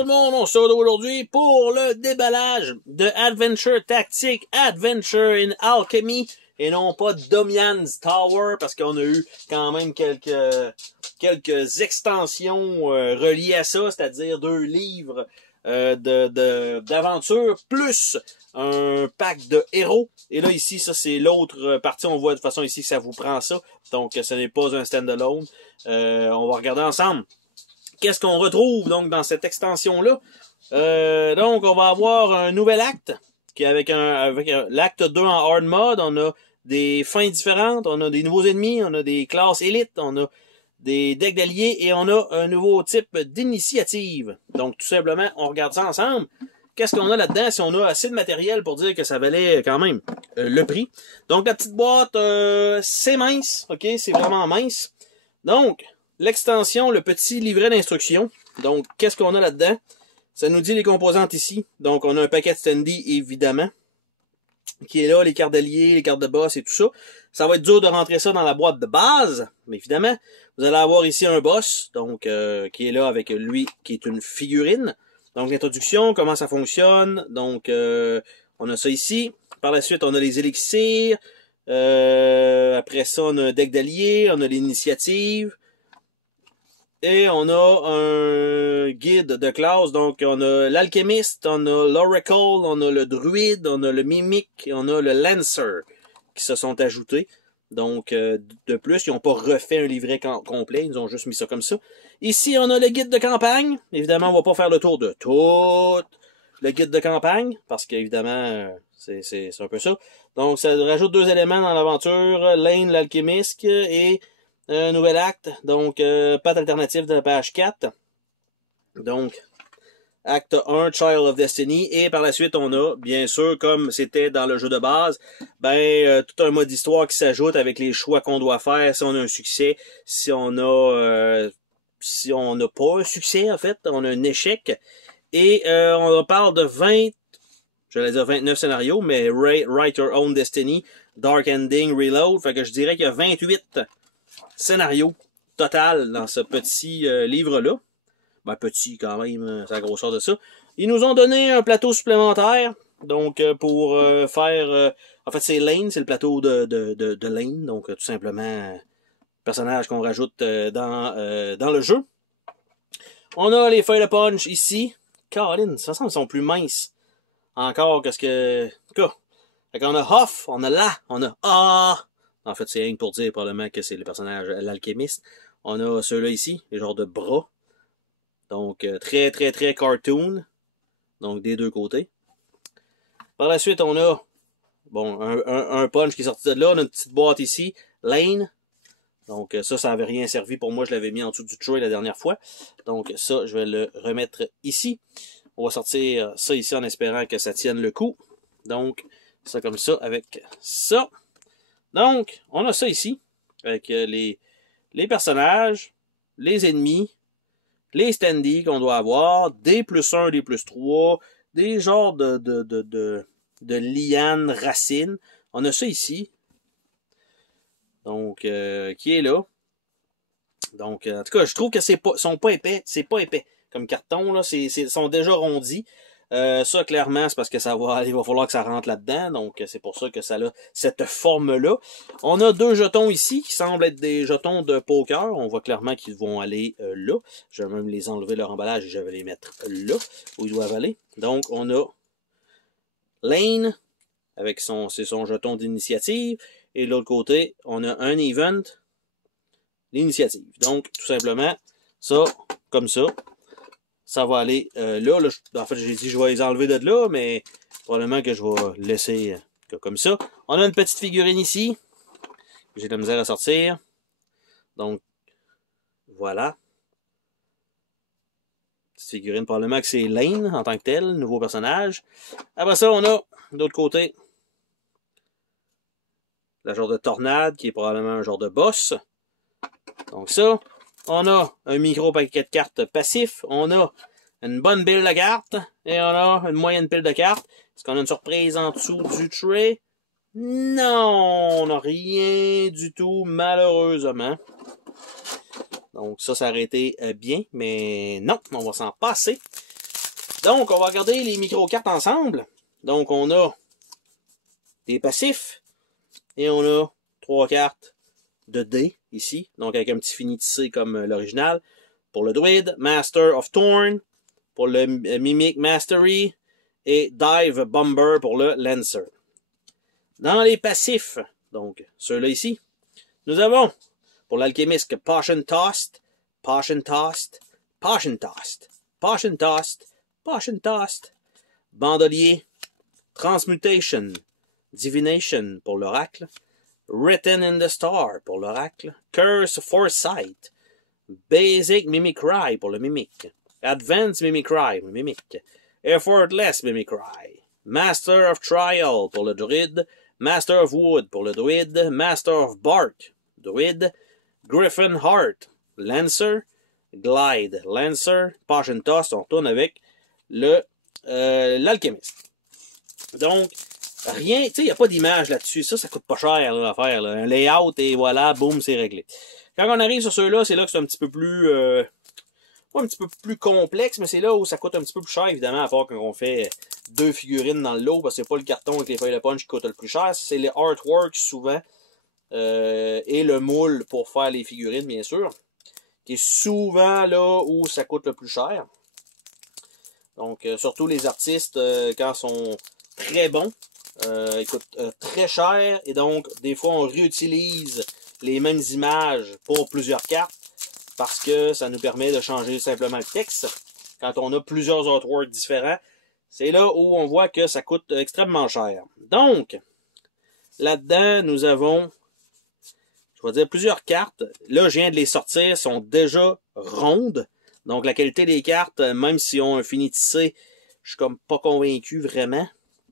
le monde, on se retrouve aujourd'hui pour le déballage de Adventure Tactique, Adventure in Alchemy, et non pas Domian's Tower, parce qu'on a eu quand même quelques extensions reliées à ça, c'est-à-dire 2 livres d'aventure, plus un pack de héros. Et là, ici, ça, c'est l'autre partie. On voit de toute façon ici que ça vous prend ça. Donc, ce n'est pas un stand-alone. On va regarder ensemble. Qu'est-ce qu'on retrouve donc dans cette extension-là? Donc, on va avoir un nouvel acte qui avec l'acte 2 en hard mode. On a des fins différentes, on a des nouveaux ennemis, on a des classes élites, on a des decks d'alliés et on a un nouveau type d'initiative. Donc, tout simplement, on regarde ça ensemble. Qu'est-ce qu'on a là-dedans? Si on a assez de matériel pour dire que ça valait quand même le prix. Donc, la petite boîte, c'est mince, ok? C'est vraiment mince. Donc, l'extension, le petit livret d'instructions. Donc, qu'est-ce qu'on a là-dedans? Ça nous dit les composantes ici. Donc, on a un paquet de standee, évidemment, qui est là, les cartes d'alliés, les cartes de boss et tout ça. Ça va être dur de rentrer ça dans la boîte de base, mais évidemment, vous allez avoir ici un boss, donc qui est là avec lui, qui est une figurine. Donc, l'introduction, comment ça fonctionne. Donc, on a ça ici. Par la suite, on a les élixirs. Après ça, on a un deck d'alliés, on a l'initiative. Et on a un guide de classe, donc on a l'alchimiste, on a l'oracle, on a le druide, on a le mimic, on a le lancer qui se sont ajoutés. Donc, de plus, ils n'ont pas refait un livret complet, ils ont juste mis ça comme ça. Ici, on a le guide de campagne. Évidemment, on va pas faire le tour de tout le guide de campagne, parce qu'évidemment, c'est un peu ça. Donc, ça rajoute 2 éléments dans l'aventure, Lane, l'alchimiste, et un nouvel acte, donc patte alternative de la page 4. Donc, acte 1, Child of Destiny. Et par la suite, on a, bien sûr, comme c'était dans le jeu de base, tout un mode histoire qui s'ajoute avec les choix qu'on doit faire si on a un succès, si on n'a pas un succès, en fait, on a un échec. Et on parle de 29 scénarios, mais Write Your Own Destiny, Dark Ending, Reload. Fait que je dirais qu'il y a 28 scénario total dans ce petit livre-là. Ben, petit quand même, c'est la grosseur de ça. Ils nous ont donné un plateau supplémentaire. Donc, pour faire... en fait, c'est Lane, c'est le plateau de Lane. Donc, tout simplement, personnage qu'on rajoute dans le jeu. On a les feuilles de punch ici. Caroline, ça semble qu'ils sont plus minces encore que ce que... En tout cas, on a Huff, on a La, on a A. En fait, c'est rien pour dire probablement que c'est le personnage, l'alchimiste. On a ceux-là ici, les genres de bras. Donc, très, très, très cartoon. Donc, des deux côtés. Par la suite, on a bon un punch qui est sorti de là. On a une petite boîte ici, Lane. Donc, ça n'avait rien servi pour moi. Je l'avais mis en dessous du tray la dernière fois. Donc, ça, je vais le remettre ici. On va sortir ça ici en espérant que ça tienne le coup. Donc, ça comme ça avec ça. Donc, on a ça ici, avec les personnages, les ennemis, les standees qu'on doit avoir, des +1, des +3, des genres de lianes, racines. On a ça ici. Donc, qui est là. Donc, en tout cas, je trouve que sont pas épais. C'est pas épais comme carton, là. Sont déjà rondis. Ça, clairement, c'est parce que il va falloir que ça rentre là-dedans. Donc, c'est pour ça que ça a cette forme-là. On a 2 jetons ici qui semblent être des jetons de poker. On voit clairement qu'ils vont aller là. Je vais même les enlever leur emballage et je vais les mettre là, où ils doivent aller. Donc, on a Lane avec c'est son jeton d'initiative. Et de l'autre côté, on a un event, l'initiative. Donc, tout simplement, ça, comme ça. Ça va aller là. En fait, j'ai dit je vais les enlever de là, mais probablement que je vais laisser comme ça. On a une petite figurine ici. J'ai de la misère à sortir. Donc, voilà. Petite figurine, probablement que c'est Lane en tant que tel, nouveau personnage. Après ça, on a, de l'autre côté, la genre de tornade, qui est probablement un genre de boss. Donc ça. On a un micro paquet de cartes passif. On a une bonne pile de cartes. Et on a une moyenne pile de cartes. Est-ce qu'on a une surprise en dessous du tray? Non, on n'a rien du tout, malheureusement. Donc ça aurait été bien, mais non, on va s'en passer. Donc, on va regarder les micro-cartes ensemble. Donc, on a des passifs. Et on a 3 cartes de dés ici. Donc, avec un petit fini tissé comme l'original. Pour le druide, Master of Thorn. Pour le Mimic Mastery. Et Dive Bomber pour le Lancer. Dans les passifs, donc ceux-là ici, nous avons pour l'alchimiste Potion Tossed, Potion Tossed, Potion Tossed, Potion Tossed, Potion Tossed, Bandolier, Transmutation, Divination pour l'oracle, Written in the Star pour l'oracle, Curse Foresight, Basic Mimicry pour le mimic, Advanced Mimicry pour le mimic, Effortless Mimicry, Master of Trial pour le druide, Master of Wood pour le druide, Master of Bark, druide, Griffin Heart, Lancer, Glide, Lancer, Potion Toss, on retourne avec l'alchimiste. Donc, rien, tu sais, il n'y a pas d'image là-dessus, ça coûte pas cher là, à faire, là. Un layout et voilà, boum, c'est réglé. Quand on arrive sur ceux-là, c'est là que c'est un petit peu plus... pas un petit peu plus complexe, mais c'est là où ça coûte un petit peu plus cher, évidemment, à part quand on fait 2 figurines dans le lot, parce que c'est pas le carton avec les feuilles de punch qui coûte le plus cher, c'est les artworks souvent, et le moule pour faire les figurines, bien sûr, qui est souvent là où ça coûte le plus cher. Donc, surtout les artistes, quand ils sont très bons, ils coûtent très cher, et donc, des fois, on réutilise les mêmes images pour plusieurs cartes, parce que ça nous permet de changer simplement le texte. Quand on a plusieurs artworks différents, c'est là où on voit que ça coûte extrêmement cher. Donc, là-dedans, nous avons, je vais dire, plusieurs cartes. Là, je viens de les sortir, sont déjà rondes. Donc, la qualité des cartes, même si on a un fini tissé, je suis comme pas convaincu vraiment.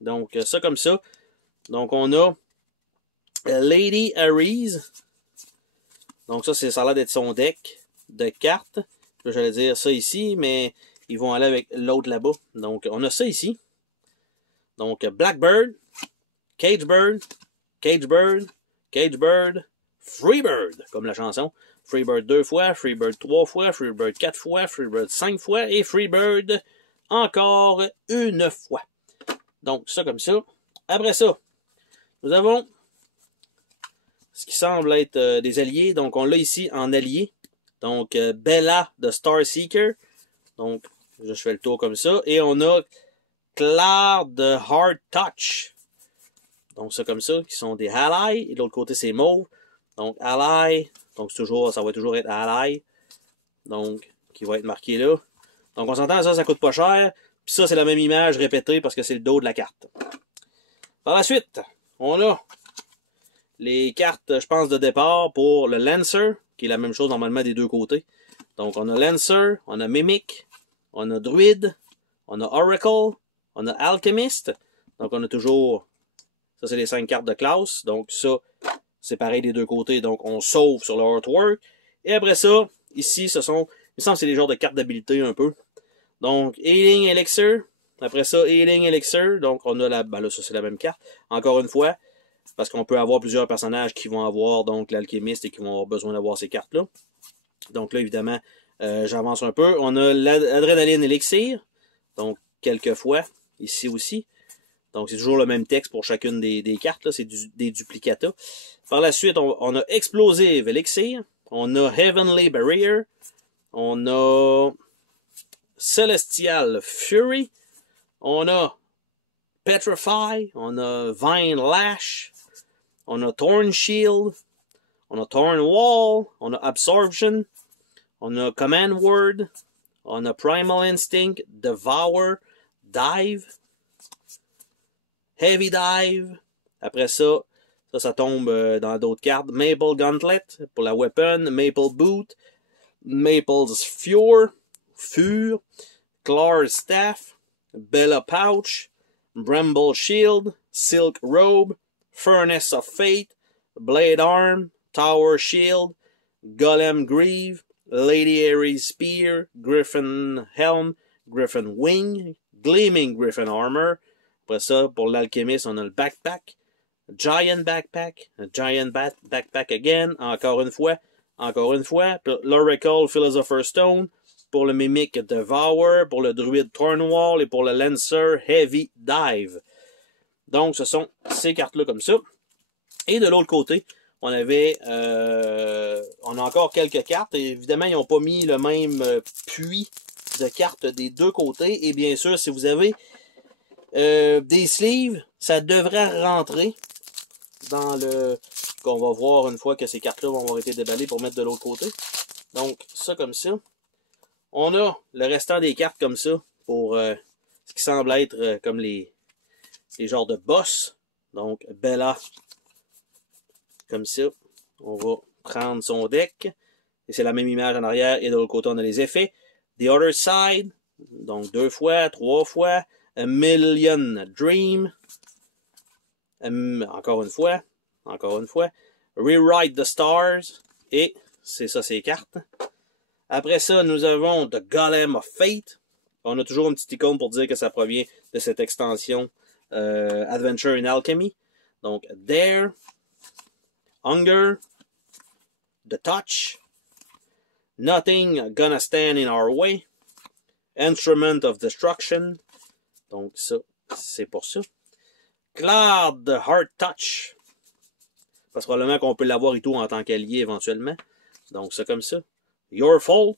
Donc, ça comme ça. Donc, on a Lady Ares. Donc, ça a l'air d'être son deck de cartes. J'allais dire ça ici, mais ils vont aller avec l'autre là-bas. Donc, on a ça ici. Donc, Blackbird, Cagebird, Cagebird, Cagebird, Freebird, comme la chanson. Freebird 2 fois, Freebird 3 fois, Freebird 4 fois, Freebird 5 fois et Freebird encore une fois. Donc, ça comme ça. Après ça, nous avons ce qui semble être des alliés. Donc, on l'a ici en allié. Donc, Bella de Starseeker. Donc, je fais le tour comme ça. Et on a Claire de Hard Touch. Donc, ça comme ça, qui sont des allies. Et de l'autre côté, c'est mauve. Donc, ally. Donc, ça va toujours être ally. Donc, qui va être marqué là. Donc, on s'entend, ça coûte pas cher. Puis ça, c'est la même image répétée parce que c'est le dos de la carte. Par la suite, on a les cartes, je pense, de départ pour le Lancer, qui est la même chose normalement des deux côtés. Donc, on a Lancer, on a Mimic, on a Druid, on a Oracle, on a Alchemist. Donc, on a toujours... Ça, c'est les 5 cartes de classe. Donc, ça, c'est pareil des deux côtés. Donc, on sauve sur le artwork. Et après ça, ici, ce sont... Il me semble que c'est des genres de cartes d'habilité un peu. Donc, Healing Elixir. Après ça, Healing Elixir. Donc, on a la... Ben là, ça, c'est la même carte. Encore une fois, parce qu'on peut avoir plusieurs personnages qui vont avoir donc l'alchimiste et qui vont avoir besoin d'avoir ces cartes-là. Donc là, évidemment, j'avance un peu. On a l'Adrénaline Elixir. Donc, quelques fois, ici aussi. Donc, c'est toujours le même texte pour chacune des cartes. C'est des duplicata. Par la suite, on a Explosive Elixir. On a Heavenly Barrier. On a Celestial Fury. On a Petrify. On a Vine Lash. On a Thorn Shield. On a Thorn Wall. On a Absorption. On a Command Word. On a Primal Instinct. Devour. Dive. Heavy Dive. Après ça, ça tombe dans d'autres cartes. Maple Gauntlet pour la weapon. Maple Boot. Maple's Fure. Clar's Staff. Bella Pouch. Bramble Shield. Silk Robe. Furnace of Fate. Blade Arm. Tower Shield. Golem Greave. Lady Ares Spear. Griffin Helm. Griffin Wing. Gleaming Griffin Armor. Après ça, pour l'alchimiste, on a le Backpack. Giant Backpack. Giant Backpack again. Encore une fois. L'Oracle Philosopher's Stone. pour le Mimic Devour, pour le Druid Thornwall et pour le Lancer Heavy Dive. Donc, ce sont ces cartes-là comme ça. Et de l'autre côté, on a encore quelques cartes. Et évidemment, ils n'ont pas mis le même puits de cartes des deux côtés. Et bien sûr, si vous avez des sleeves, ça devrait rentrer dans le... qu'on va voir une fois que ces cartes-là vont avoir été déballées pour mettre de l'autre côté. Donc, ça comme ça. On a le restant des cartes comme ça pour ce qui semble être comme les genres de boss. Donc, Bella, comme ça. On va prendre son deck. Et c'est la même image en arrière. Et de l'autre côté, on a les effets. The Other Side. Donc, 2 fois, 3 fois. A Million Dream. Encore une fois. Encore une fois. Rewrite the Stars. Et c'est ça, ces cartes. Après ça, nous avons The Golem of Fate. On a toujours une petite icône pour dire que ça provient de cette extension Adventure in Alchemy. Donc, Dare, Hunger, The Touch, Nothing Gonna Stand in Our Way, Instrument of Destruction. Donc, ça, c'est pour ça. Cloud Heart Touch. Parce que probablement qu'on peut l'avoir et tout en tant qu'allié éventuellement. Donc, c'est comme ça. Your Fault.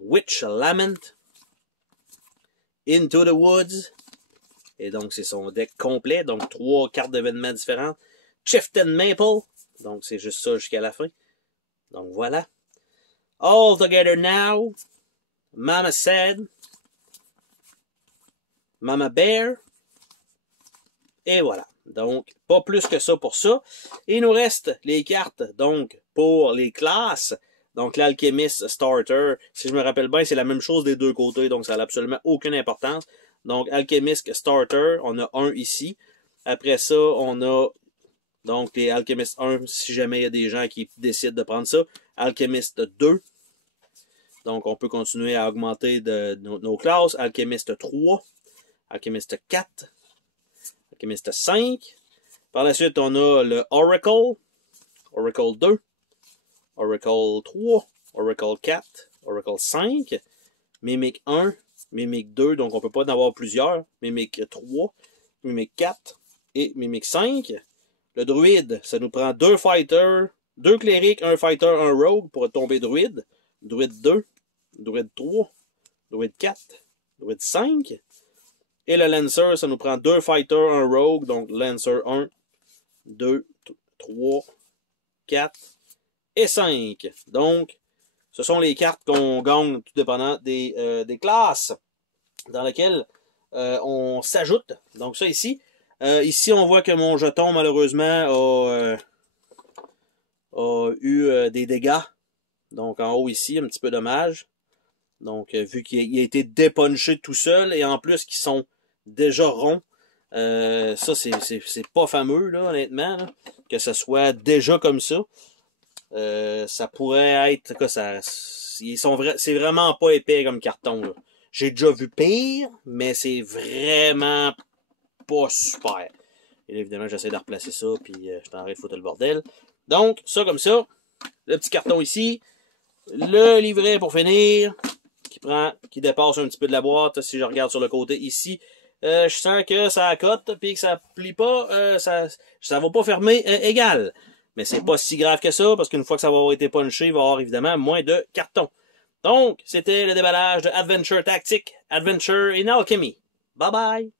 Witch Lament. Into the Woods. Et donc, c'est son deck complet. Donc, 3 cartes d'événements différentes. Chieftain Maple. Donc, c'est juste ça jusqu'à la fin. Donc, voilà. All Together Now. Mama Said. Mama Bear. Et voilà. Donc, pas plus que ça pour ça. Et il nous reste les cartes, donc, pour les classes. Donc, l'Alchemist Starter, si je me rappelle bien, c'est la même chose des deux côtés, donc ça n'a absolument aucune importance. Donc, Alchemist Starter, on a un ici. Après ça, on a, donc, les Alchemist 1, si jamais il y a des gens qui décident de prendre ça. Alchemist 2. Donc, on peut continuer à augmenter nos classes. Alchemist 3. Alchemist 4. Alchemist 5. Par la suite, on a le Oracle. Oracle 2. Oracle 3. Oracle 4. Oracle 5. Mimic 1. Mimic 2. Donc, on ne peut pas en avoir plusieurs. Mimic 3. Mimic 4. Et Mimic 5. Le druide, ça nous prend 2 fighters, 2 clérics, 1 fighter, 1 rogue pour tomber druide. Druide 2. Druide 3. Druide 4. Druide 5. Et le Lancer, ça nous prend 2 fighters, 1 rogue. Donc, Lancer 1, 2, 3, 4 et 5. Donc, ce sont les cartes qu'on gagne tout dépendant des classes dans lesquelles on s'ajoute. Donc, ça ici. Ici, on voit que mon jeton, malheureusement, a eu des dégâts. Donc, en haut ici, un petit peu dommage. Donc, vu qu'il a été dépunché tout seul, et en plus qu'ils sont déjà ronds, ça, c'est pas fameux, là, honnêtement, là, que ce soit déjà comme ça. Ça pourrait être, c'est vraiment pas épais comme carton, là. J'ai déjà vu pire, mais c'est vraiment pas super. Et là, évidemment, j'essaie de replacer ça, puis je t'arrête de foutre le bordel. Donc, ça comme ça. Le petit carton ici. Le livret pour finir. Qui dépasse un petit peu de la boîte. Si je regarde sur le côté ici, je sens que ça accote, puis que ça plie pas, ça va pas fermer égal. Mais c'est pas si grave que ça, parce qu'une fois que ça va avoir été punché, il va y avoir évidemment moins de carton. Donc, c'était le déballage de Adventure Tactique, Adventure in Alchemy. Bye bye!